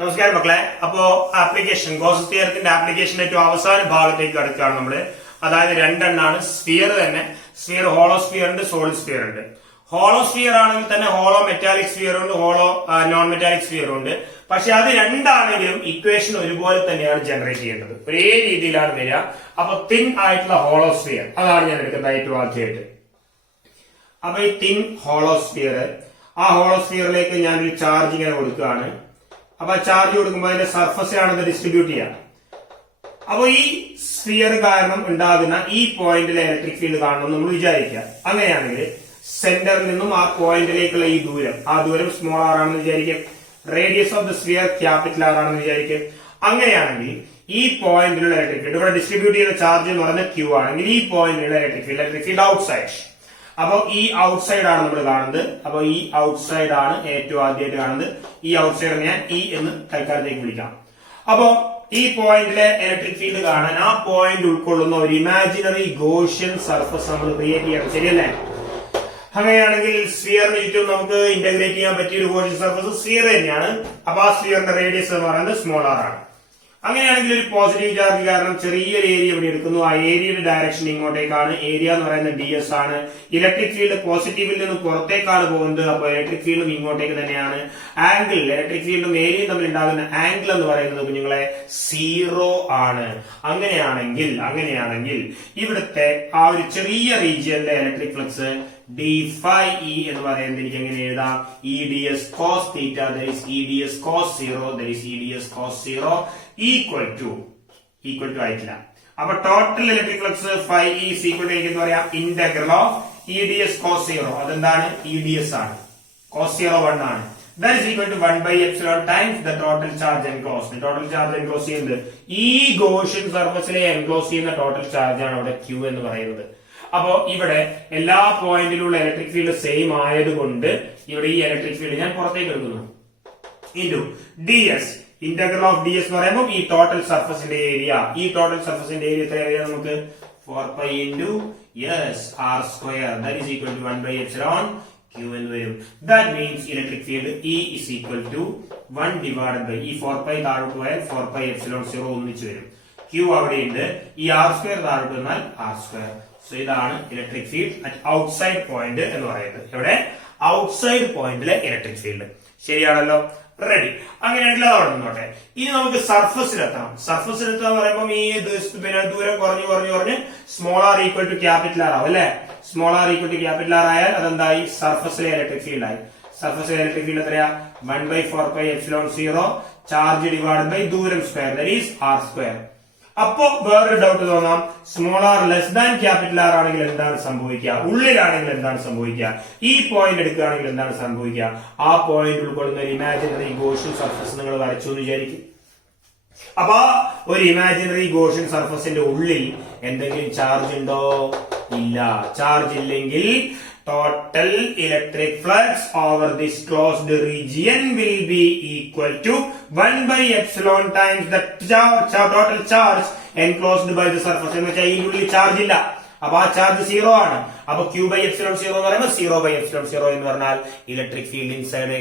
നമസ്കാരം മക്കളെ. അപ്പോ ആപ്ലിക്കേഷൻ ഗോസ് തിയറത്തിന്റെ ആപ്ലിക്കേഷന്റെ ഏറ്റവും അവസാന ഭാഗത്തേക്ക് അടുക്കുകയാണ് നമ്മള്. അതായത് രണ്ടെണ്ണാണ്. സ്ഫിയർ തന്നെ, സ്ഫിയർ ഹോളോ സ്ഫിയർ ഉണ്ട്, സോളിഡ് സ്ഫിയർ ഉണ്ട്. ഹോളോ സ്ഫിയർ ആണെങ്കിൽ തന്നെ ഹോളോ മെറ്റാലിക് സ്ഫിയർ ഉണ്ട്, ഹോളോ നോൺ മെറ്റാലിക് സ്ഫിയർ ഉണ്ട്. പക്ഷെ അത് രണ്ടാണെങ്കിലും ഇക്വേഷൻ ഒരുപോലെ തന്നെയാണ് ജനറേറ്റ് ചെയ്യേണ്ടത്, ഒരേ രീതിയിലാണ് വരിക. അപ്പൊ തിൻ ആയിട്ടുള്ള ഹോളോ സ്ഫിയർ അതാണ് ഞാൻ എടുക്കുന്നത് ഏറ്റവും ആദ്യമായിട്ട്. അപ്പൊ ഈ തിൻ ഹോളോ സ്ഫിയർ, ആ ഹോളോ സ്ഫിയറിലേക്ക് ഞാനൊരു ചാർജ് ഇങ്ങനെ കൊടുക്കുകയാണ്. അപ്പൊ ചാർജ് കൊടുക്കുമ്പോൾ അതിന്റെ സർഫസിലാണ് ഇത് ഡിസ്ട്രിബ്യൂട്ട് ചെയ്യുക. അപ്പൊ ഈ സ്ഫിയർ കാരണം ഉണ്ടാകുന്ന ഈ പോയിന്റിലെ ഇലക്ട്രിക് ഫീൽഡ് കാണണം നമ്മൾ വിചാരിക്കുക. അങ്ങനെയാണെങ്കിൽ സെന്ററിൽ നിന്നും ആ പോയിന്റിലേക്കുള്ള ഈ ദൂരം, ആ ദൂരം സ്മോൾ ആർ ആണെന്ന് വിചാരിക്കും. Radius of the sphere capital R ആണെന്ന് വിചാരിക്കും. അങ്ങനെയാണെങ്കിൽ ഈ പോയിന്റിലുള്ള ഇലക്ട്രിക് ഫീൽഡ്, ഇവിടെ ഡിസ്ട്രിബ്യൂട്ട് ചെയ്ത ചാർജ് എന്ന് പറയുന്നത് ക്യൂ ആണെങ്കിൽ ഈ പോയിന്റിലുള്ള ഇലക്ട്രിക് ഫീൽഡ് ഔട്ട് സൈഡ്. അപ്പൊ ഈ ഔട്ട് സൈഡ് ആണ് നമ്മൾ കാണുന്നത്. അപ്പൊ ഈ ഔട്ട് സൈഡ് ആണ് ഏറ്റവും ആദ്യമായിട്ട് കാണുന്നത്. ഈ ഔട്ട് സൈഡ് ഞാൻ ഇ എന്ന് തൽക്കാലത്തേക്ക് വിളിക്കാം. അപ്പോ ഈ പോയിന്റിലെ ഇലക്ട്രിക് ഫീൽഡ് കാണാൻ ആ പോയിന്റ് ഉൾക്കൊള്ളുന്ന ഒരു ഇമാജിനറി ഗോഷ്യൻ സർഫസ് നമ്മൾ ക്രിയേറ്റ് ചെയ്യണം, ശരിയല്ലേ? അങ്ങനെയാണെങ്കിൽ സ്ഫിയറിന് ചുറ്റും നമുക്ക് ഇന്റഗ്രേറ്റ് ചെയ്യാൻ പറ്റിയ ഒരു ഗോഷ്യൻ സർഫസ് സ്ഫിയർ തന്നെയാണ്. അപ്പൊ ആ സ്ഫിയറിന്റെ റേഡിയസ് എന്ന് പറയുന്നത് സ്മോൾ ആർ ആണ്. അങ്ങനെയാണെങ്കിൽ ഒരു പോസിറ്റീവ് ചാർജ് കാരണം ചെറിയൊരു ഏരിയ ഇവിടെ എടുക്കുന്നു. ആ ഏരിയയുടെ ഡയറക്ഷൻ ഇങ്ങോട്ടേക്കാണ്. ഏരിയ എന്ന് പറയുന്നത് ds ആണ്. ഇലക്ട്രിക് ഫീൽഡ് പോസിറ്റീവിൽ നിന്ന് പുറത്തേക്കാണ് പോകുന്നത്. അപ്പോൾ ഇലക്ട്രിക് ഫീൽഡും ഇങ്ങോട്ടേക്ക് തന്നെയാണ്. ആംഗിൾ, ഇലക്ട്രിക് ഫീൽഡും ഏരിയയും തമ്മിൽ ഉണ്ടാകുന്ന ആംഗിൾ എന്ന് പറയുന്നത് കുഞ്ഞുങ്ങളെ 0 ആണ്. അങ്ങനെയാണെങ്കിൽ ഇവിടുത്തെ ആ ഒരു ചെറിയ റീജിയനിലെ ഇലക്ട്രിക് ഫ്ലക്സ് d∅e എന്ന് പറയുന്നത് എനിക്ക് എങ്ങനെ എഴുതാം? EDS cos theta, that is EDS cos 0, that is EDS cos 0 equal to ആയിട്ടില്ല. അപ്പൊ total electric flux phi e is equal to എന്ന് പറയാം ഇന്റഗ്രൽ ഓഫ് EDS cos 0. അതെന്താണ്? EDS ആണ്. cos 0 1 ആണ്. That is equal to 1 by epsilon times the total charge enclosed. The total charge enclosed ചെയ്യുന്നത് ഈ Gaussian സർഫസിലെ enclose ചെയ്യുന്ന total charge ആണ് അവിടെ Q എന്ന് പറയുന്നത്. അപ്പോ ഇവിടെ എല്ലാ പോയിന്റിലുള്ള ഇലക്ട്രിക് ഫീൽഡ് സെയിം ആയതുകൊണ്ട് ഇവിടെ ഈ ഇലക്ട്രിക് ഫീൽഡ് ഞാൻ പുറത്തേക്ക് എടുക്കുന്നു. Into ds, integral of ds എന്ന് പറയുമ്പോൾ ഈ ടോട്ടൽ സർഫസിന്റെ ഏരിയ, ഈ ടോട്ടൽ സർഫസിന്റെ ഏരിയ എത്ര അറിയാം നമുക്ക്? 4π into r square, that is equal to 1 by epsilon q എന്ന് വരും. That means electric field E is equal to 1 divided by ഈ 4π താഴോട്ട് പോയാൽ 4π epsilon 0 ഒന്നിച്ച് വരും. q അവിടെയുണ്ട്. ഈ r square താഴോട്ട് വന്നാൽ r square. സോ ഇതാണ് electric field at outside point എന്ന് പറയുന്നത്. ഇവിടെ ഔട്ട്സൈഡ് പോയിന്റിലെ ഇലക്ട്രിക് ഫീൽഡ്. ശരിയാണല്ലോ? റെഡി. അങ്ങനെയാണെങ്കിൽ അത് അവിടെ നിന്നോട്ടെ. ഇനി നമുക്ക് സർഫസിലെത്തണം. സർഫസിലെത്താന്ന് പറയുമ്പോൾ ഈ ദൂരം കുറഞ്ഞ് small R equal to capital R ആവും, അല്ലെ? Small R equal to capital R ആയാൽ അതെന്തായി? സർഫസിലെ ഇലക്ട്രിക് ഫീൽഡ് ആയി. സർഫസിലെ ഇലക്ട്രിക് ഫീൽഡ് എത്രയാ? 1 by 4π epsilon 0 charge divide by ദൂരം square, that is R square. അപ്പോ വേറൊരു ഡൗട്ട് തോന്നാം, small R less than capital R ആണെങ്കിൽ എന്താണ് സംഭവിക്കുക? ഉള്ളിലാണെങ്കിൽ എന്താണ് സംഭവിക്കുക? ഈ പോയിന്റ് എടുക്കുകയാണെങ്കിൽ എന്താണ് സംഭവിക്കുക? ആ പോയിന്റ് ഉൾക്കൊള്ളുന്ന ഒരു ഇമാജിനറി ഗോഷ്യൻ സർഫസ് നിങ്ങൾ വരച്ചു എന്ന് വിചാരിക്കും. അപ്പൊ ഒരു ഇമാജിനറി ഗോഷ്യൻ സർഫസിന്റെ ഉള്ളിൽ എന്തെങ്കിലും ചാർജ് ഉണ്ടോ? ഇല്ല. ചാർജ് ഇല്ലെങ്കിൽ total electric flux over this closed region will be equal to 1 by epsilon times the total charge enclosed by the surface. എന്ന് വെച്ചാൽ ഇതിനുള്ളിൽ ചാർജ് ഇല്ല. അപ്പൊ ആ ചാർജ് 0 ആണ്. അപ്പൊ q by epsilon 0 എന്ന് പറയുമ്പോൾ 0 by epsilon 0 എന്ന് പറഞ്ഞാൽ electric field inside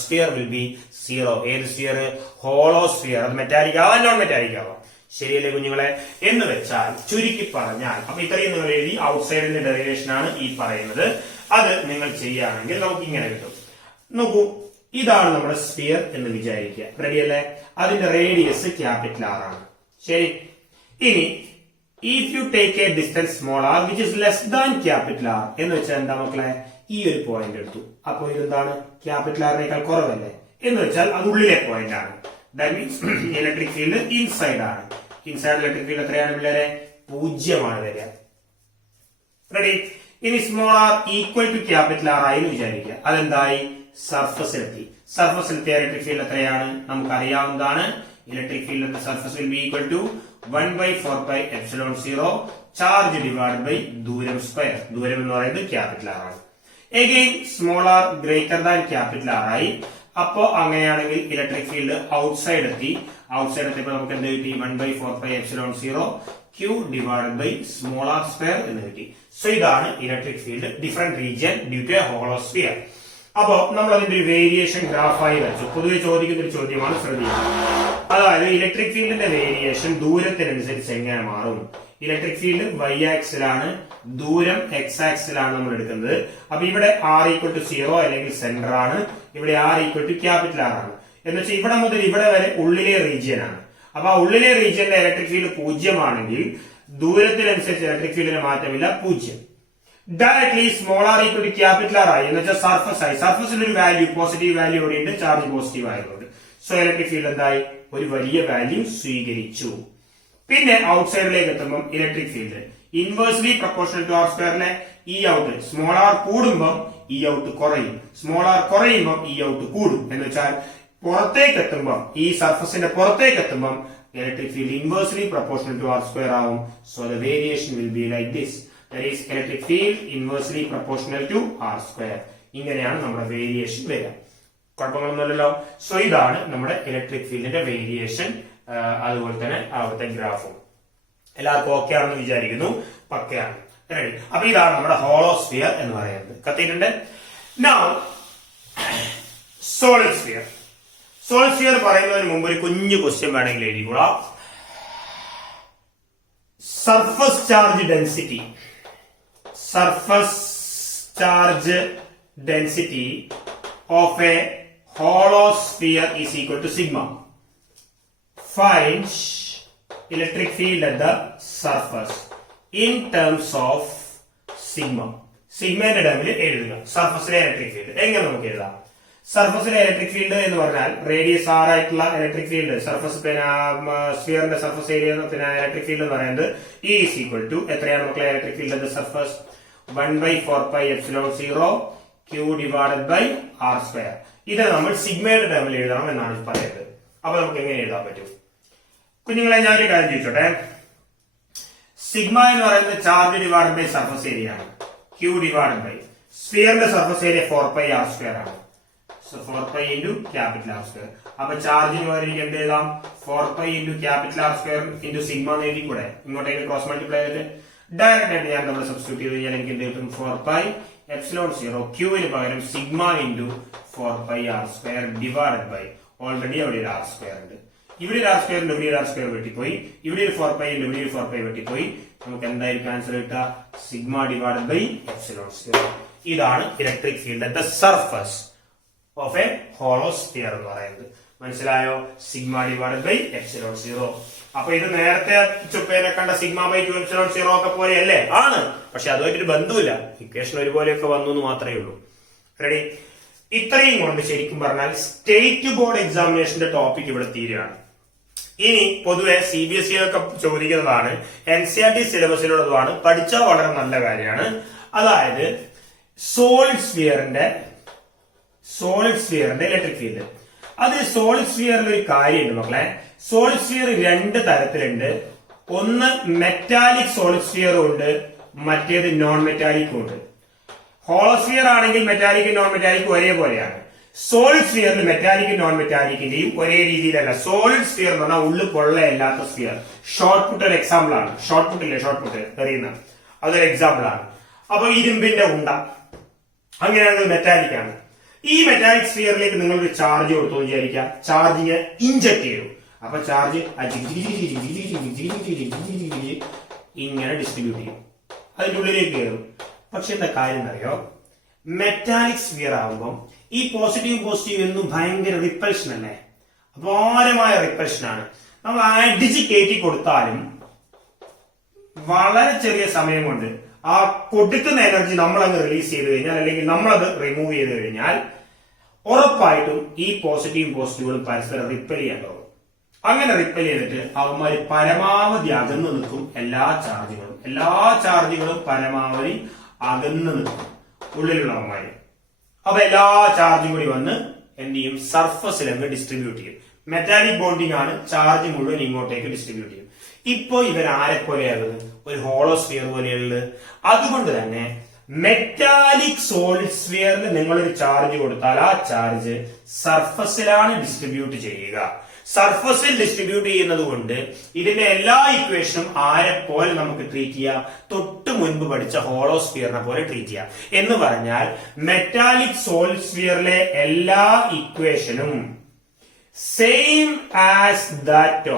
sphere will be 0. ഏത് സ്ഫിയർ? Hollow sphere. അത് മെറ്റാലിക് ആവാം, നോൺ മെറ്റാലിക് ആവാം. ശരിയല്ലേ കുഞ്ഞുങ്ങളെ? എന്ന് വെച്ചാൽ ചുരുക്കി പറഞ്ഞാൽ, അപ്പൊ ഇത്രയും നിങ്ങൾ എഴുതി. ഔട്ട്സൈഡിന്റെ ഡെറിവേഷൻ ആണ് ഈ പറയുന്നത്. അത് നിങ്ങൾ ചെയ്യുകയാണെങ്കിൽ നമുക്ക് ഇങ്ങനെ കിട്ടും. നോക്കൂ, ഇതാണ് നമ്മുടെ സ്ഫിയർ എന്ന് വിചാരിക്കുക. റെഡിയല്ലേ? അതിന്റെ റേഡിയസ് ക്യാപിറ്റൽ ആർ ആണ്. ശരി. ഇനി if you take a distance small R which is less than capital R എന്ന് വെച്ചാൽ എന്താ മക്കളെ? ഈ ഒരു പോയിന്റ് എടുത്തു. അപ്പൊ ഇതെന്താണ്? ക്യാപിറ്റൽ ആറിനേക്കാൾ കുറവല്ലേ? എന്ന് വെച്ചാൽ അത് ഉള്ളിലെ പോയിന്റ് ആണ്. That means electric field inside ആണ്. ഇൻസൈഡ് ഇലക്ട്രിക് ഫീൽഡ് എത്രയാണ് പിള്ളേരെ? 0 ആണ് വരിക. റെഡി. ഇനി small R equal to capital R ആയി എന്ന് വിചാരിക്കുക. അതെന്തായി? സർഫസിലെത്തി. സർഫസിലെത്തിയ ഇലക്ട്രിക് ഫീൽഡ് എത്രയാണ്? നമുക്ക് അറിയാവുന്നതാണ്. Electric field surface will be equal to 1 by 4π epsilon 0 charge divide by ദൂരം സ്ക്വയർ. ദൂരം എന്ന് പറയുന്നത് ക്യാപിറ്റൽ ആർ ആണ്. Again small R greater than capital R ആയി. അപ്പോ അങ്ങനെയാണെങ്കിൽ ഇലക്ട്രിക് ഫീൽഡ് ഔട്ട്സൈഡ് എത്തി. ഔട്ട്സൈഡ് എത്തിയപ്പോൾ നമുക്ക് എന്ത് കിട്ടി? 1 by 4π epsilon 0 q divided by small r square എന്ന് കിട്ടി. സോ ഇതാണ് electric field different region due to a hollow sphere. അപ്പോ നമ്മൾ അതിന്റെ ഒരു വേരിയേഷൻ ഗ്രാഫായി വെച്ചു. പൊതുവെ ചോദിക്കുന്ന ഒരു ചോദ്യമാണ്, ശ്രദ്ധിക്കുക. അതായത് ഇലക്ട്രിക് ഫീൽഡിന്റെ വേരിയേഷൻ ദൂരത്തിനനുസരിച്ച് എങ്ങനെ മാറും? ഇലക്ട്രിക് ഫീൽഡ് y ആക്സിലാണ്, ദൂരം x ആക്സിലാണ് നമ്മൾ എടുക്കുന്നത്. അപ്പൊ ഇവിടെ r=0 അല്ലെങ്കിൽ സെന്റർ ആണ്, ഇവിടെ r=R ആണ്. എന്ന് വെച്ചാൽ ഇവിടെ മുതൽ ഇവിടെ വരെ ഉള്ളിലെ റീജിയൻ ആണ്. അപ്പൊ ആ ഉള്ളിലെ റീജിയനിലെ ഇലക്ട്രിക് ഫീൽഡ് 0 ആണെങ്കിൽ ദൂരത്തിനനുസരിച്ച് ഇലക്ട്രിക് ഫീൽഡിന് മാറ്റമില്ല, 0. ഡയറക്ട്ലി സ്മോൾ r=R ആയി, എന്ന് വെച്ചാൽ സർഫസ് ആയി. സർഫസിൽ ഒരു വാല്യൂ, പോസിറ്റീവ് വാല്യൂ ഇവിടെ ഉണ്ട്, ചാർജ് പോസിറ്റീവ് ആയതുകൊണ്ട്. സോ ഇലക്ട്രിക് ഫീൽഡ് എന്തായി? ഒരു വലിയ വാല്യൂ സ്വീകരിച്ചു. പിന്നെ ഔട്ട്സൈഡിലേക്ക് എത്തുമ്പോൾ electric field inversely proportional to r²ലെ ഇ ഔട്ട്, സ്മോൾ ആർ കൂടുമ്പോൾ ഇ ഔട്ട് കുറയും, സ്മോൾ ആർ കുറയുമ്പോൾ ഇ ഔട്ട് കൂടും. എന്ന് വെച്ചാൽ പുറത്തേക്ക് എത്തുമ്പോൾ, ഈ സർഫസിന്റെ പുറത്തേക്ക് എത്തുമ്പോൾ electric field inversely proportional to r² ആവും. So the variation will be like this. That is electric field inversely proportional to r². ഇങ്ങനെയാണ് നമ്മുടെ വേരിയേഷൻ വരിക. കുഴപ്പങ്ങളൊന്നുമല്ലല്ലോ. സോ ഇതാണ് നമ്മുടെ ഇലക്ട്രിക് ഫീൽഡിന്റെ വേരിയേഷൻ. അതുപോലെ തന്നെ അവിടുത്തെ ഗ്രാഫും എല്ലാവർക്കും ഓക്കെ ആണെന്ന് വിചാരിക്കുന്നു, പക്കയാണ്. റെഡി. അപ്പൊ ഇതാണ് നമ്മുടെ ഹോളോസ്ഫിയർ എന്ന് പറയുന്നത്. കത്തിയിട്ടുണ്ട്. Now solid sphere. Solid sphere പറയുന്നതിന് മുമ്പ് ഒരു കുഞ്ഞു ക്വസ്റ്റ്യൻ വേണമെങ്കിൽ എഴുതിക്കോളാം. Surface charge density, surface charge density of a hollow sphere is equal to sigma. Find electric field at the surface in terms of sigma. സിഗ്മയുടെ ടേമിൽ എഴുതുക സർഫസിലെ ഇലക്ട്രിക് ഫീൽഡ്. എങ്ങനെ നമുക്ക് എഴുതാം? സർഫസിലെ ഇലക്ട്രിക് ഫീൽഡ് എന്ന് പറഞ്ഞാൽ റേഡിയസ് r ആയിട്ടുള്ള ഇലക്ട്രിക് ഫീൽഡ്, സർഫസ് സ്ഫിയറിന്റെ surface area electric field എന്ന് പറയുന്നത് E is equal to എത്രയാണ് മക്കളെ electric field at the surface? 1/4πε0 q divided by r². ഇത് നമ്മൾ സിഗ്മയുടെ ടേമിൽ എഴുതണം എന്നാണ് പറയുന്നത്. അപ്പൊ നമുക്ക് എങ്ങനെ എഴുതാൻ പറ്റും? കുഞ്ഞുങ്ങളെ ഞാനൊരു കാര്യം ചോദിച്ചോട്ടെ. സിഗ്മ എന്ന് പറയുന്നത് charge divide by surface area ആണ്, q ഡിവൈഡ് ബൈ സ്ഫിയറിന്റെ സർഫസ് ഏരിയ 4πr² ആണ്. So 4π into capital r². അപ്പൊ ചാർജിന് പകരം എന്ത് എഴുതാം? 4π into capital r² into sigma എന്ന് എഴുതി കൂടെ? ഇങ്ങോട്ടേക്ക് ക്രോസ് മൾട്ടിപ്ലൈ ചെയ്തിട്ട് ഡയറക്റ്റ് ആയിട്ട് ഞാൻ നമ്മൾ സബ്സ്റ്റിറ്റ്യൂട്ട് ചെയ്ത് കഴിഞ്ഞാൽ എനിക്ക് എന്ത് കിട്ടും? 4πε0 q പകരം sigma into 4πr² divide by, already അവിടെ ഒരു r² ഉണ്ട്, ഇവിടെ ഒരു r² ഉണ്ട്, ഇവിടെ ഒരു r² വെട്ടിപ്പോയി, ഇവിടെ ഒരു 4π ഉണ്ട്, ഇവിടെ ഒരു 4π വെട്ടിപ്പോയി. നമുക്ക് എന്തായിരിക്കും ആൻസർ കിട്ടുക? Sigma divide by ε0. ഇതാണ് electric field at the surface of a hollow sphere എന്ന് പറയുന്നത്. മനസ്സിലായോ? Sigma divide by ε0. അപ്പൊ ഇത് നേരത്തെ ചുപ്പേനെ കണ്ട സിഗ്മ ബൈ 2ε0 ഒക്കെ പോലെയല്ലേ? ആണ്. പക്ഷെ അതുമായിട്ടൊരു ബന്ധമില്ല. ഇക്വേഷൻ ഒരുപോലെയൊക്കെ വന്നു എന്ന് മാത്രമേ ഉള്ളൂ. റെഡി. ഇത്രയും കൊണ്ട് ശരിക്കും പറഞ്ഞാൽ സ്റ്റേറ്റ് ബോർഡ് എക്സാമിനേഷന്റെ ടോപ്പിക് ഇവിടെ തീരുകയാണ്. ഇനി പൊതുവെ CBSE ഒക്കെ ചോദിക്കുന്നതാണ്, NCERT സിലബസിലുള്ളതാണ്, പഠിച്ചാൽ വളരെ നല്ല കാര്യമാണ്. അതായത് സോളിഡ് സ്ഫിയറിന്റെ ഇലക്ട്രിക് ഫീൽഡ്. അത് സോളിഡ് സ്ഫിയറിൽ ഒരു കാര്യമുണ്ട് മക്കളെ. സോളിഡ് സ്ഫിയർ രണ്ട് തരത്തിലുണ്ട്. ഒന്ന് മെറ്റാലിക് സോളിഡ് സ്ഫിയറും ഉണ്ട്, മറ്റേത് നോൺ മെറ്റാലിക്കും ഉണ്ട്. ഹോളോസ്ഫിയർ ആണെങ്കിൽ മെറ്റാലിക്കും നോൺ മെറ്റാലിക്കും ഒരേപോലെയാണ്. സോളിഡ് സ്ഫിയറിൽ മെറ്റാലിക്കും നോൺ മെറ്റാലിക്കിന്റെയും ഒരേ രീതിയിലല്ല. സോളിഡ് സ്ഫിയർ എന്ന് പറഞ്ഞാൽ ഉള്ളിൽ പൊള്ളയല്ലാത്ത സ്ഫിയർ. ഷോർട്ട് പുട്ട് ഒരു എക്സാമ്പിൾ ആണ്. ഷോർട്ട് പുട്ട് ഇല്ലേ, ഷോർട്ട് പുട്ട് എറിയുന്ന, അതൊരു എക്സാമ്പിൾ ആണ്. അപ്പൊ ഇരുമ്പിന്റെ ഉണ്ട, അങ്ങനെയാണെങ്കിൽ മെറ്റാലിക് ആണ്. ഈ മെറ്റാലിക് സ്ഫിയറിലേക്ക് നിങ്ങൾ ഒരു ചാർജ് കൊടുത്തു വിചാരിക്കുക, ചാർജിനെ ഇഞ്ചക്ട് ചെയ്തു. അപ്പൊ ചാർജ് ഇങ്ങനെ ഡിസ്ട്രിബ്യൂട്ട് ചെയ്യും, അതിന്റെ ഉള്ളിലേക്ക് കയറും. പക്ഷെ എന്താ കാര്യം അറിയോ? മെറ്റാലിക് സ്ഫിയർ ആകുമ്പോൾ ഈ പോസിറ്റീവ് എന്നും ഭയങ്കര റിപ്പൽഷൻ അല്ലേ? അപാരമായ റിപ്പൽഷനാണ്. നമ്മൾ അടിച്ച് കയറ്റി കൊടുത്താലും വളരെ ചെറിയ സമയം കൊണ്ട് ആ കൊടുക്കുന്ന എനർജി നമ്മൾ അങ്ങ് റിലീസ് ചെയ്ത് കഴിഞ്ഞാൽ, അല്ലെങ്കിൽ നമ്മളത് റിമൂവ് ചെയ്ത് കഴിഞ്ഞാൽ ഉറപ്പായിട്ടും ഈ പോസിറ്റീവുകളും പരസ്പരം റിപ്പൽ ചെയ്യാൻ തുടങ്ങും. അങ്ങനെ റിപ്പൽ ചെയ്തിട്ട് അവന്മാര് പരമാവധി അകന്നു നിൽക്കും. എല്ലാ ചാർജുകളും പരമാവധി അകന്നു നിൽക്കും ഉള്ളിലുള്ളവന്മാര്. അപ്പൊ എല്ലാ ചാർജും കൂടി വന്ന് എന്ത് ചെയ്യും? സർഫസിൽ അങ്ങ് ഡിസ്ട്രിബ്യൂട്ട് ചെയ്യും. മെറ്റാലിക് ബോണ്ടിങ് ആണ്, ചാർജ് മുഴുവൻ ഇങ്ങോട്ടേക്ക് ഡിസ്ട്രിബ്യൂട്ട് ചെയ്യും. ഇപ്പോ ഇവർ ആരെ പോലെയുള്ളത്? ഒരു ഹോളോസ്ഫിയർ പോലെയുള്ളത്. അതുകൊണ്ട് തന്നെ മെറ്റാലിക് സോളിഡ് സ്ഫിയറിൽ നിങ്ങളൊരു ചാർജ് കൊടുത്താൽ ആ ചാർജ് സർഫസിലാണ് ഡിസ്ട്രിബ്യൂട്ട് ചെയ്യുക. സർഫസിൽ ഡിസ്ട്രിബ്യൂട്ട് ചെയ്യുന്നത് കൊണ്ട് ഇതിന്റെ എല്ലാ ഇക്വേഷനും ആരെ പോലെ നമുക്ക് ട്രീറ്റ് ചെയ്യാം? തൊട്ട് മുൻപ് പഠിച്ച ഹോളോസ്ഫിയറിനെ പോലെ ട്രീറ്റ് ചെയ്യാം. എന്ന് പറഞ്ഞാൽ മെറ്റാലിക് സോളിഡ് സ്ഫിയറിലെ എല്ലാ ഇക്വേഷനും same as that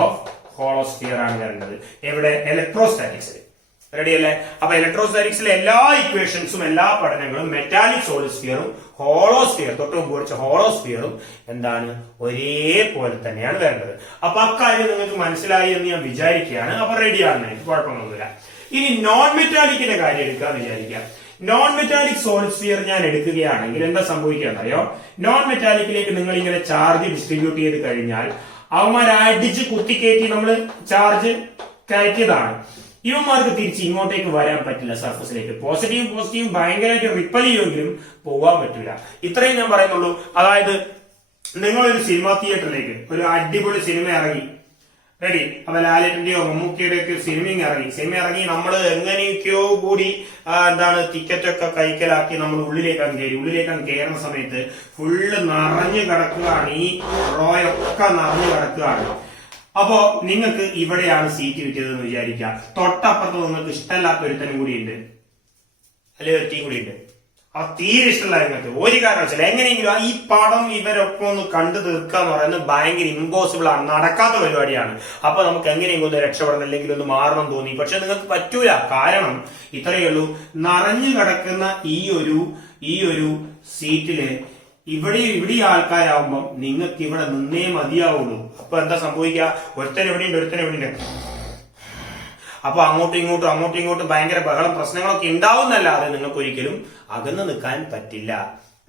of hollow sphere ആണ് വരേണ്ടത്. എവിടെ? ഇലക്ട്രോസ്റ്റാറ്റിക്സിൽ. റെഡി അല്ലേ? അപ്പൊ ഇലക്ട്രോസ്റ്റാറ്റിക്സിലെ എല്ലാ ഇക്വേഷൻസും എല്ലാ പഠനങ്ങളും മെറ്റാലിക് സോളിഡ് സ്ഫിയറും ഹോളോസ്ഫിയർ, തൊട്ട് മുമ്പ് പഠിച്ച ഹോളോസ്ഫിയറും എന്താണ്? ഒരേപോലെ തന്നെയാണ് വരേണ്ടത്. അപ്പൊ അക്കാര്യം നിങ്ങൾക്ക് മനസ്സിലായി എന്ന് ഞാൻ വിചാരിക്കുകയാണ്. അപ്പൊ റെഡിയാണ്, എനിക്ക് കുഴപ്പമൊന്നുമില്ല. ഇനി നോൺ മെറ്റാലിക്കിന്റെ കാര്യം എടുക്കാൻ വിചാരിക്കാം. നോൺ മെറ്റാലിക് സോളിഡ് സ്ഫിയർ ഞാൻ എടുക്കുകയാണെങ്കിൽ എന്താ സംഭവിക്കാന്നറിയോ? നോൺ മെറ്റാലിക്കിലേക്ക് നിങ്ങൾ ഇങ്ങനെ ചാർജ് ഡിസ്ട്രിബ്യൂട്ട് ചെയ്ത് കഴിഞ്ഞാൽ അവന്മാരെ അടിച്ച് കുത്തിക്കയറ്റി നമ്മൾ ചാർജ് കയറ്റിയതാണ്. ഇവന്മാർക്ക് തിരിച്ച് ഇങ്ങോട്ടേക്ക് വരാൻ പറ്റില്ല. സർഫസിലേക്ക് പോസിറ്റീവ് ഭയങ്കരമായിട്ട് റിപ്പൽ ചെയ്യുമെങ്കിലും പോവാൻ പറ്റില്ല. ഇത്രയും ഞാൻ പറയുന്നുള്ളൂ. അതായത് നിങ്ങളൊരു സിനിമാ തിയേറ്ററിലേക്ക് ഒരു അടിപൊളി സിനിമ ഇറങ്ങി, റെഡി, അപ്പൊ ലാലേട്ടന്റെയോ മമ്മൂക്കിയുടെ ഒക്കെ സിനിമ ഇറങ്ങി നമ്മൾ എങ്ങനെയൊക്കെയോ കൂടി ടിക്കറ്റൊക്കെ കൈക്കലാക്കി നമ്മൾ ഉള്ളിലേക്കാണ് കയറുന്ന സമയത്ത് ഫുള്ള് നിറഞ്ഞു കിടക്കുകയാണ്. ഈ റോയൊക്കെ നിറഞ്ഞു കിടക്കുകയാണ്. അപ്പോ നിങ്ങൾക്ക് ഇവിടെയാണ് സീറ്റ് കിട്ടിയതെന്ന് വിചാരിക്കാം. തൊട്ടപ്പുറത്ത് നിങ്ങൾക്ക് ഇഷ്ടമല്ലാത്ത ഒരുത്തനും കൂടിയുണ്ട്, അല്ലെ ഒരുത്തിയും കൂടിയുണ്ട്. അപ്പൊ തീരെ ഇഷ്ടമല്ല നിങ്ങൾക്ക്. ഒരു കാരണവശാലും എങ്ങനെയെങ്കിലും ഈ പടം ഇവരൊക്കെ ഒന്ന് കണ്ടു തീർക്കുക എന്ന് പറയുന്നത് ഭയങ്കര ഇമ്പോസിബിൾ ആണ്, നടക്കാത്ത പരിപാടിയാണ്. അപ്പൊ നമുക്ക് എങ്ങനെയെങ്കിലും ഒന്ന് രക്ഷപ്പെടണം, അല്ലെങ്കിൽ ഒന്ന് മാറണം തോന്നി. പക്ഷെ നിങ്ങൾക്ക് പറ്റൂല. കാരണം ഇത്രയേ ഉള്ളൂ, നിറഞ്ഞു കിടക്കുന്ന ഈ ഒരു സീറ്റില് ഇവിടെ ആൾക്കാരാവുമ്പം നിങ്ങൾക്ക് ഇവിടെ നിന്നേ മതിയാവുള്ളൂ. അപ്പൊ എന്താ സംഭവിക്കുക? ഒരുത്തൻ എവിടെയുണ്ട്. അപ്പൊ അങ്ങോട്ടും ഇങ്ങോട്ടും ഭയങ്കര ബഹളം, പ്രശ്നങ്ങളൊക്കെ ഉണ്ടാവുന്നല്ലാതെ നിങ്ങൾക്ക് ഒരിക്കലും അകന്ന് നിൽക്കാൻ പറ്റില്ല.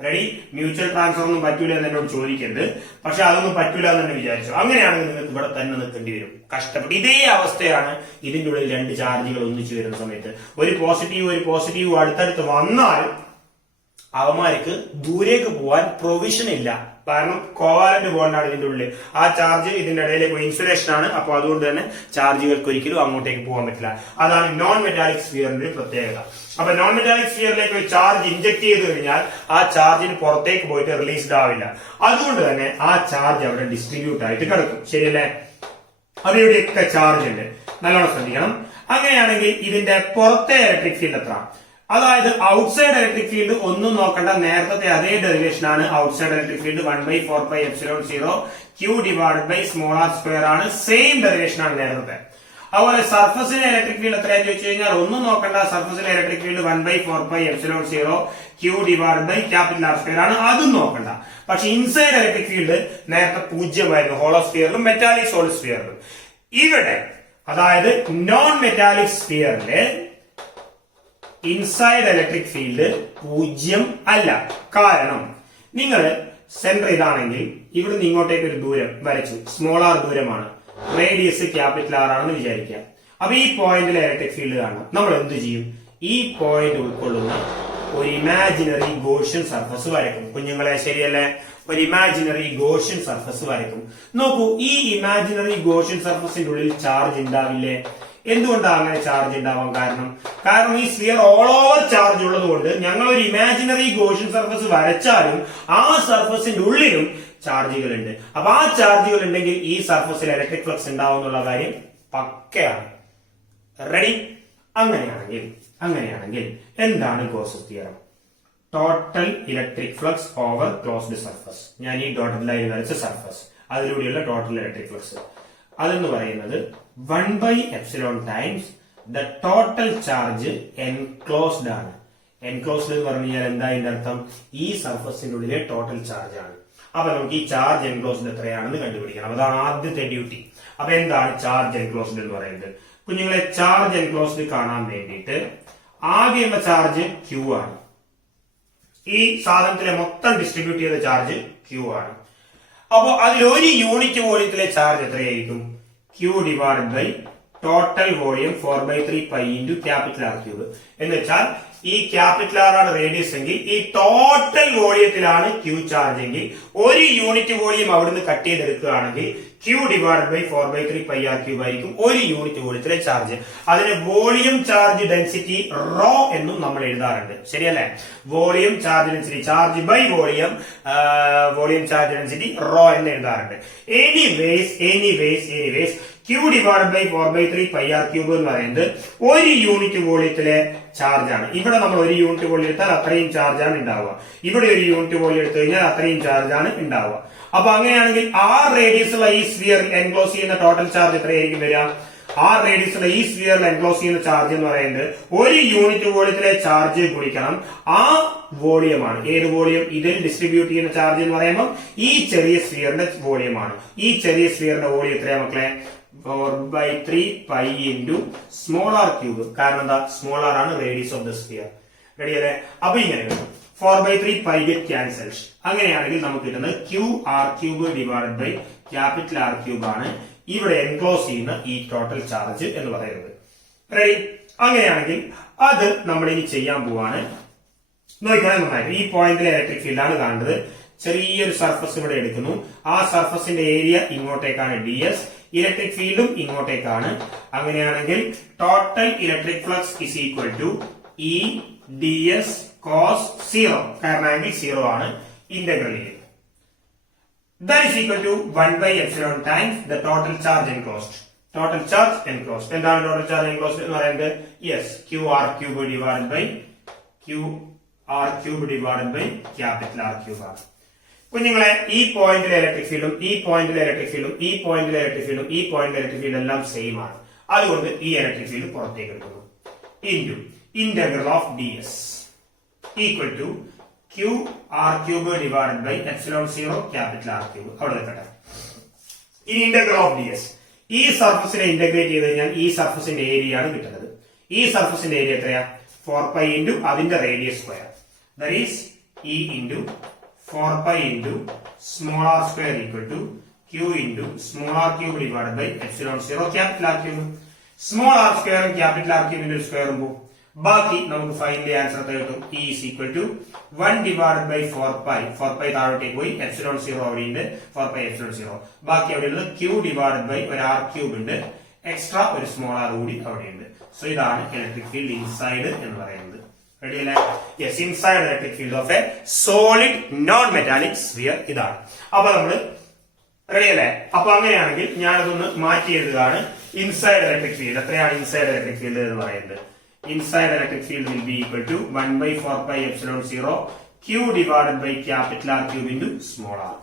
റെഡി? മ്യൂച്വൽ ട്രാൻസ്ഫർ ഒന്നും പറ്റൂല എന്ന് എന്നോട് ചോദിക്കരുത്. പക്ഷെ അതൊന്നും പറ്റൂല എന്ന് തന്നെ വിചാരിച്ചു. അങ്ങനെയാണെങ്കിൽ നിങ്ങൾക്ക് ഇവിടെ തന്നെ നിൽക്കേണ്ടി വരും, കഷ്ടപ്പെട്ട്. ഇതേ അവസ്ഥയാണ് ഇതിന്റെ ഉള്ളിൽ രണ്ട് ചാർജുകൾ ഒന്നിച്ചു വരുന്ന സമയത്ത്. ഒരു പോസിറ്റീവ് അടുത്തടുത്ത് വന്നാൽ അവന്മാർക്ക് ദൂരേക്ക് പോവാൻ പ്രൊവിഷൻ ഇല്ല. കാരണം കോവാലന്റ് ബോണ്ടാണ് ഇതിന്റെ ഉള്ളിൽ. ആ ചാർജ് ഇതിന്റെ ഇടയിലേക്ക് ഇൻസുലേഷൻ ആണ്. അപ്പൊ അതുകൊണ്ട് തന്നെ ചാർജുകൾക്ക് ഒരിക്കലും അങ്ങോട്ടേക്ക് പോകാൻ പറ്റില്ല. അതാണ് നോൺ മെറ്റാലിക് സ്ഫിയറിന്റെ പ്രത്യേകത. അപ്പൊ നോൺ മെറ്റാലിക് സ്ഫിയറിലേക്ക് ഒരു ചാർജ് ഇഞ്ചക്ട് ചെയ്ത് കഴിഞ്ഞാൽ ആ ചാർജിന് പുറത്തേക്ക് പോയിട്ട് റിലീസ്ഡ് ആവില്ല. അതുകൊണ്ട് തന്നെ ആ ചാർജ് അവിടെ ഡിസ്ട്രിബ്യൂട്ട് ആയിട്ട് കിടക്കും. ശരിയല്ലേ? അത് ഇവിടെയൊക്കെ ചാർജ് ഉണ്ട്, നല്ലോണം ശ്രദ്ധിക്കണം. അങ്ങനെയാണെങ്കിൽ ഇതിന്റെ പുറത്തെ ഇലക്ട്രിക് ഫീൽഡ് എത്ര? അതായത് ഔട്ട്സൈഡ് ഇലക്ട്രിക് ഫീൽഡ് ഒന്നും നോക്കണ്ട, നേരത്തെ അതേ ഡെറിവേഷൻ ആണ്. ഔട്ട്സൈഡ് ഇലക്ട്രിക് ഫീൽഡ് 1/4πε0 q/r² ആണ്. സെയിം ഡെറിവേഷൻ ആണ് നേരത്തെ. അതുപോലെ സർഫസിലെ ഇലക്ട്രിക് ഫീൽഡ് എത്രയാന്ന് ചോദിച്ചു കഴിഞ്ഞാൽ ഒന്നും നോക്കണ്ട, സർഫസിലെ ഇലക്ട്രിക് ഫീൽഡ് 1/4πε0 q/R² ആണ്. അതും നോക്കണ്ട. പക്ഷെ ഇൻസൈഡ് ഇലക്ട്രിക് ഫീൽഡ് നേരത്തെ 0 ആയിരുന്നു ഹോളോസ്ഫിയറിലും മെറ്റാലിക് സോളിഡ് സ്ഫിയറിലും. ഇവിടെ അതായത് നോൺ മെറ്റാലിക് സ്ഫിയറില് ഇൻസൈഡ് ഇലക്ട്രിക് ഫീൽഡ് 0 അല്ല. കാരണം നിങ്ങൾ സെന്റർ ഇതാണെങ്കിൽ ഇവിടുന്ന് ഇങ്ങോട്ടേക്ക് ഒരു ദൂരം വരച്ചു, സ്മോൾ ആർ ദൂരമാണ്, റേഡിയസ് ക്യാപിറ്റൽ ആർ ആണെന്ന് വിചാരിക്കുക. അപ്പൊ ഈ പോയിന്റിലെ ഇലക്ട്രിക് ഫീൽഡ് കാണണം. നമ്മൾ എന്ത് ചെയ്യും? ഈ പോയിന്റ് ഉൾക്കൊള്ളുന്ന ഒരു ഇമാജിനറി ഗോഷ്യൻ സർഫസ് വരയ്ക്കും. കുഞ്ഞുങ്ങളെ ശരിയല്ലേ? ഒരു ഇമാജിനറി ഗോഷ്യൻ സർഫസ് വരയ്ക്കും. നോക്കൂ, ഈ ഇമാജിനറി ഗോഷ്യൻ സർഫസിന്റെ ഉള്ളിൽ ചാർജ് ഉണ്ടാവില്ലേ? എന്തുകൊണ്ടാണ് അങ്ങനെ ചാർജ് ഉണ്ടാവാൻ കാരണം ഈ സ്ഫിയർ ഓൾ ഓവർ ചാർജ് ഉള്ളത് കൊണ്ട് ഞങ്ങൾ ഒരു ഇമാജിനറി ഗോഷ്യൻ സർഫസ് വരച്ചാലും ആ സർഫസിന്റെ ഉള്ളിലും ചാർജുകൾ ഉണ്ട്. അപ്പൊ ആ ചാർജുകൾ ഉണ്ടെങ്കിൽ ഈ സർഫസിൽ ഇലക്ട്രിക് ഫ്ലക്സ് ഉണ്ടാവും എന്നുള്ള കാര്യം പക്കയാണ്. റെഡി? അങ്ങനെയാണെങ്കിൽ എന്താണ് Gauss's theorem? Total electric flux over closed surface. ഞാൻ ഈ ഡോട്ടഡ് ലൈൻ വരച്ച സർഫസ്, അതിലൂടെയുള്ള ടോട്ടൽ ഇലക്ട്രിക് ഫ്ലക്സ് അതെന്ന് പറയുന്നത് 1/ε times the total charge enclosed ആണ്. എൻക്ലോസ്ഡ് എന്ന് പറഞ്ഞു കഴിഞ്ഞാൽ എന്താ അതിന്റെ അർത്ഥം? ഈ സർഫസിന്റെ ഉള്ളിലെ ടോട്ടൽ ചാർജ് ആണ്. അപ്പൊ നമുക്ക് ഈ ചാർജ് എൻക്ലോസ്ഡ് എത്രയാണെന്ന് കണ്ടുപിടിക്കണം. അതാണ് ആദ്യത്തെ ഡ്യൂട്ടി. അപ്പൊ എന്താണ് ചാർജ് എൻക്ലോസ്ഡ് എന്ന് പറയുന്നത്? കുഞ്ഞുങ്ങളെ, ചാർജ് എൻക്ലോസ്ഡ് കാണാൻ വേണ്ടിയിട്ട് ആകെയുള്ള ചാർജ് Q ആണ്. ഈ സാധനത്തിലെ മൊത്തം ഡിസ്ട്രിബ്യൂട്ട് ചെയ്ത ചാർജ് Q ആണ്. അപ്പോ അതിൽ ഒരു യൂണിറ്റ് വോളിയത്തിലെ ചാർജ് എത്രയായിരിക്കും? Q/2 total volume 4/3 pi into capital R cube. എന്ന് വെച്ചാൽ ഈ ക്യാപിറ്റൽ ആർ ആണ് റേഡിയസ് എങ്കിൽ ഈ ടോട്ടൽ വോളിയത്തിലാണ് ക്യൂ ചാർജ് എങ്കിൽ ഒരു യൂണിറ്റ് വോളിയം അവിടുന്ന് കട്ട് ചെയ്തെടുക്കുകയാണെങ്കിൽ Q divide by 4/3 pi R cube ആയിരിക്കും ഒരു യൂണിറ്റ് വോളിയത്തിലെ ചാർജ്. അതിന് വോളിയം ചാർജ് ഡെൻസിറ്റി റോ എന്നും നമ്മൾ എഴുതാറുണ്ട്. ശരിയല്ലേ? Volume charge density, charge by volume, volume charge density rho എന്ന് എഴുതാറുണ്ട്. Anyways Q divide by 4/3 pi R cube എന്ന് പറയുന്നത് ഒരു യൂണിറ്റ് വോളിയത്തിലെ ചാർജ് ആണ്. ഇവിടെ നമ്മൾ ഒരു യൂണിറ്റ് വോളിയം എടുത്താൽ അത്രയും ചാർജ് ആണ് ഉണ്ടാവുക. ഇവിടെ ഒരു യൂണിറ്റ് വോളിയം എടുത്തു കഴിഞ്ഞാൽ അത്രയും ചാർജ് ആണ് ഉണ്ടാവുക. അപ്പൊ അങ്ങനെയാണെങ്കിൽ ആർ റേഡിയസുള്ള ഈ സ്ഫിയറിൽ എൻക്ലോസ് ചെയ്യുന്ന ടോട്ടൽ ചാർജ് എത്രയായിരിക്കും വരിക? ആർ റേഡിയസുള്ള ഈ സ്ഫിയറിൽ എൻക്ലോസ് ചെയ്യുന്ന ചാർജ് എന്ന് പറയുന്നത് ഒരു യൂണിറ്റ് വോളിയത്തിലെ ചാർജ് ഗുണിക്കണം ആ വോളിയമാണ്. ഏത് വോളിയം? ഇതിൽ ഡിസ്ട്രിബ്യൂട്ട് ചെയ്യുന്ന ചാർജ് എന്ന് പറയുമ്പോൾ ഈ ചെറിയ സ്ഫിയറിന്റെ വോളിയമാണ്. ഈ ചെറിയ സ്ഫിയറിന്റെ വോളിയം എത്രയാ മക്കളെ? 4/3 pi into small R cube. കാരണം എന്താ? സ്മോൾ ആർ ആണ് radius of the sphere. Ready അല്ലേ? അപ്പൊ ഇങ്ങനെ 4/3 പൈ ഗെറ്റ് ക്യാൻസൽഡ്. അങ്ങനെയാണെങ്കിൽ നമുക്ക് കിട്ടുന്നത് Q R cube divide by capital R cube ആണ് ഇവിടെ എൻക്ലോസ് ചെയ്യുന്ന ഈ ടോട്ടൽ ചാർജ് എന്ന് പറയുന്നത്. റെഡി? അങ്ങനെയാണെങ്കിൽ അത് നമ്മൾ ഇനി ചെയ്യാൻ പോവാണ്. നോക്കിയാൽ നന്നായിട്ട് ഈ പോയിന്റിലെ ഇലക്ട്രിക് ഫീൽഡ് ആണ് കാണുന്നത്. ചെറിയൊരു സർഫസ് ഇവിടെ എടുക്കുന്നു. ആ സർഫസിന്റെ ഏരിയ ഇങ്ങോട്ടേക്കാണ് ds, ഇലക്ട്രിക് ഫീൽഡും ഇങ്ങോട്ടേക്കാണ്. അങ്ങനെയാണെങ്കിൽ total electric flux is equal to E ds cos 0, കാരണം ആംഗിൾ 0 ആണ്. ഇന്റഗ്രൽ ചെയ്യുന്നത് that is equal to 1 by epsilon times the total charge enclosed. Total charge enclosed. എന്താണ് total charge enclosed എന്ന് പറയുന്നത്? Yes, QR cube divided by QR cube divided by capital R cube ആണ്. കുഞ്ഞുങ്ങളെ ഈ പോയിന്റിലെ electric ഫീൽഡും ഈ പോയിന്റിലെ ഇലക്ട്രിക് ഫീൽഡും ഈ പോയിന്റിലെ ഇലക്ട്രിക് ഫീൽഡും ഈ പോയിന്റിലെ ഇലക്ട്രിക് ഫീൽഡ് എല്ലാം സെയിം ആണ്. അതുകൊണ്ട് ഈ ഇലക്ട്രിക് ഫീൽഡ് പുറത്തേക്ക് എടുക്കുന്നു. Into integral of ds equal to Q R cube divided by epsilon 0 capital R cube. അവിടെ വെക്കട്ടെ. ഇനി ഇന്റഗ്രൽ ഓഫ് ds, ഈ സർഫസിനെ ഇന്റഗ്രേറ്റ് ചെയ്ത് കഴിഞ്ഞാൽ ഈ സർഫസിന്റെ ഏരിയ ആണ് കിട്ടുന്നത്. ഈ സർഫസിന്റെ ഏരിയ എത്രയാ? 4 പൈ ഇൻറ്റു അതിന്റെ radius square. That is E into 4 pi into small r square equal to q into small r cube divided by epsilon 0 capital R cube. Small r square and capital R cube into square rumbo. ബാക്കി നമുക്ക് finally answer കിട്ടും. E is equal to 1 divided by 4 pi. 4 pi താഴോട്ടേക്ക് പോയി, epsilon 0 അവിടെയുണ്ട്, 4 pi epsilon 0. ബാക്കി അവിടെയുള്ളത് q divided by ഒരു r cube ഉണ്ട്, extra ഒരു സ്മോൾ r കൂടി അവിടെയുണ്ട്. സോ ഇതാണ് ഇലക്ട്രിക് ഫീൽഡ് ഇൻസൈഡ് എന്ന് പറയുന്നത്. Ready അല്ലേ? Yes, inside electric field of a solid non-metallic sphere ഇതാണ്. അപ്പൊ നമ്മള് റെഡി അല്ലേ? അപ്പൊ അങ്ങനെയാണെങ്കിൽ ഞാനതൊന്ന് മാറ്റി എഴുതുകയാണ്. ഇൻസൈഡ് ഇലക്ട്രിക് ഫീൽഡ് എത്രയാണ്? ഇൻസൈഡ് ഇലക്ട്രിക് ഫീൽഡ് എന്ന് പറയുന്നത് inside electric field will be equal to 1 by 4 pi epsilon 0 q divided by capital R cube into small r.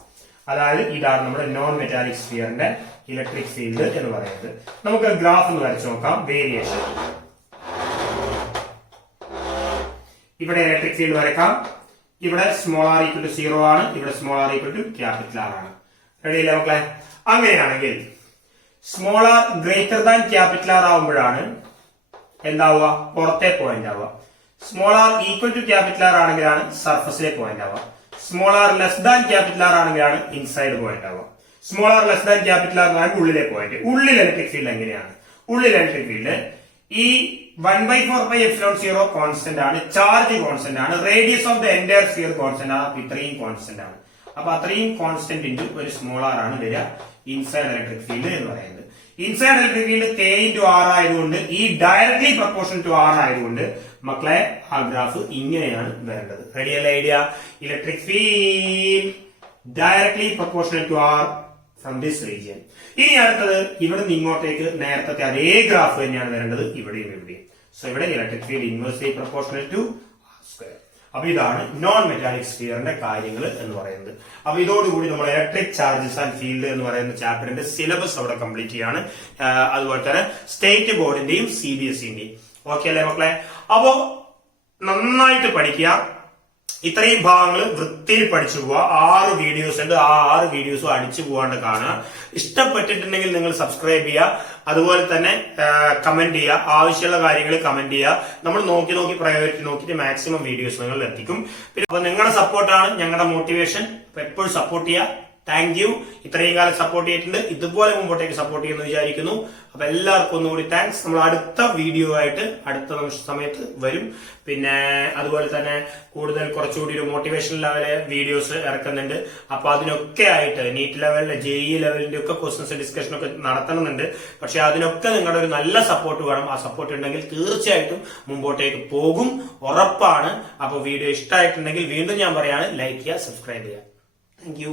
അതായത് ഇതാണ് നമ്മുടെ നോൺ മെറ്റാലിക് സ്ഫിയറിന്റെ ഇലക്ട്രിക് ഫീൽഡ് എന്ന് പറയുന്നത്. നമുക്ക് ഗ്രാഫ് ഒന്ന് വരച്ചു നോക്കാം. വേരിയേഷൻ ഇവിടെ ഇലക്ട്രിക് ഫീൽഡ് വരക്കാം. ഇവിടെ സ്മോൾ ആർ ഈക്വൽ ടു 0 ആണ്, ഇവിടെ small R equal to capital R ആണ്. റെഡി അല്ലേ മക്കളെ? അങ്ങനെയാണെങ്കിൽ small R greater than capital R ആവുമ്പോഴാണ് എന്താവുക? പുറത്തെ പോയിന്റ് ആവുക. Small R equal to capital R ആണെങ്കിലാണ് സർഫസിലെ പോയിന്റ് ആവുക. Small R less than capital R ആണെങ്കിലാണ് ഇൻസൈഡ് പോയിന്റ് ആവുക. Small R less than capital R ആണ് ഉള്ളിലെ പോയിന്റ്. ഉള്ളിൽ ഇലക്ട്രിക് ഫീൽഡ് എങ്ങനെയാണ്? ഉള്ളിൽ ഇലക്ട്രിക് ഫീൽഡ് ഈ 1 by 4 pi epsilon 0 കോൺസ്റ്റന്റ് ആണ്, ചാർജ് കോൺസ്റ്റന്റ് ആണ്, radius of the entire sphere constant ആണ്. അപ്പൊ ഇത്രയും കോൺസ്റ്റന്റ് ആണ്. അപ്പൊ അത്രയും കോൺസ്റ്റന്റ് ഇൻറ്റു ഒരു സ്മോൾ ആർ ആണ് വരിക ഇൻസൈഡ് ഇലക്ട്രിക് ഫീൽഡ് എന്ന് പറയുന്നത്. Inside electric field k into R ആയതുകൊണ്ട് ഈ ഡയറക്ട്ലി പ്രൊപ്പോർഷൻ ടു ആർ ആയതുകൊണ്ട് മക്കളെ ആ ഗ്രാഫ് ഇങ്ങനെയാണ് വരേണ്ടത്. റെഡിയല്ലേ idea? Electric field directly proportional to R from this region. ഇനി അടുത്തത് ഇവിടെ നിന്ന് ഇങ്ങോട്ടേക്ക് നേരത്തെ അതേ ഗ്രാഫ് തന്നെയാണ് വരേണ്ടത് ഇവിടെയും ഇവിടെയും. സോ ഇവിടെ electric field inversely proportional to R square. അപ്പൊ ഇതാണ് നോൺ മെറ്റാലിക് സ്ഫിയറിന്റെ കാര്യങ്ങൾ എന്ന് പറയുന്നത്. അപ്പൊ ഇതോടുകൂടി നമ്മൾ ഇലക്ട്രിക് ചാർജസ് ആൻഡ് ഫീൽഡ് എന്ന് പറയുന്ന ചാപ്റ്ററിന്റെ സിലബസ് അവിടെ കംപ്ലീറ്റ് ചെയ്യാണ്. അതുപോലെ തന്നെ സ്റ്റേറ്റ് ബോർഡിന്റെയും CBSEന്റെയും. ഓക്കെ അല്ലേ മക്കളെ? അപ്പോ നന്നായിട്ട് പഠിക്കുക. ഇത്രയും ഭാഗങ്ങൾ വൃത്തിയിൽ പഠിച്ചു പോവുക. 6 വീഡിയോസ് ഉണ്ട്. ആ 6 വീഡിയോസും അടിച്ചു പോകാണ്ട് കാണുക. ഇഷ്ടപ്പെട്ടിട്ടുണ്ടെങ്കിൽ നിങ്ങൾ സബ്സ്ക്രൈബ് ചെയ്യുക. അതുപോലെ തന്നെ കമന്റ് ചെയ്യുക. ആവശ്യമുള്ള കാര്യങ്ങൾ കമന്റ് ചെയ്യുക. നമ്മൾ നോക്കി പ്രയോറിറ്റി നോക്കിയിട്ട് മാക്സിമം വീഡിയോസ് നിങ്ങൾ എത്തിക്കും. പിന്നെ അപ്പൊ നിങ്ങളുടെ സപ്പോർട്ടാണ് ഞങ്ങളുടെ മോട്ടിവേഷൻ. അപ്പൊ എപ്പോഴും സപ്പോർട്ട് ചെയ്യുക. Thank you. ഇത്രയും കാലം സപ്പോർട്ട് ചെയ്തിട്ടുണ്ട്, ഇതുപോലെ മുമ്പോട്ടേക്ക് സപ്പോർട്ട് ചെയ്യുമെന്ന് വിചാരിക്കുന്നു. അപ്പൊ എല്ലാവർക്കും ഒന്നുകൂടി താങ്ക്സ്. നമ്മൾ അടുത്ത വീഡിയോ ആയിട്ട് അടുത്ത സമയത്ത് വരും. പിന്നെ അതുപോലെ തന്നെ കൂടുതൽ കുറച്ചുകൂടി ഒരു മോട്ടിവേഷൻ ലെവല് വീഡിയോസ് ഇറക്കുന്നുണ്ട്. അപ്പൊ അതിനൊക്കെ ആയിട്ട് നീറ്റ് ലെവലിലെ JEE ലെവലിന്റെ ഒക്കെ ക്വസ്റ്റ്യൻസ് ഡിസ്കഷൻ ഒക്കെ നടത്തണമെന്നുണ്ട്. പക്ഷെ അതിനൊക്കെ നിങ്ങളുടെ ഒരു നല്ല സപ്പോർട്ട് വേണം. ആ സപ്പോർട്ട് ഉണ്ടെങ്കിൽ തീർച്ചയായിട്ടും മുമ്പോട്ടേക്ക് പോകും, ഉറപ്പാണ്. അപ്പൊ വീഡിയോ ഇഷ്ടമായിട്ടുണ്ടെങ്കിൽ വീണ്ടും ഞാൻ പറയാണ്, ലൈക്ക് ചെയ്യുക, സബ്സ്ക്രൈബ് ചെയ്യുക. Thank you.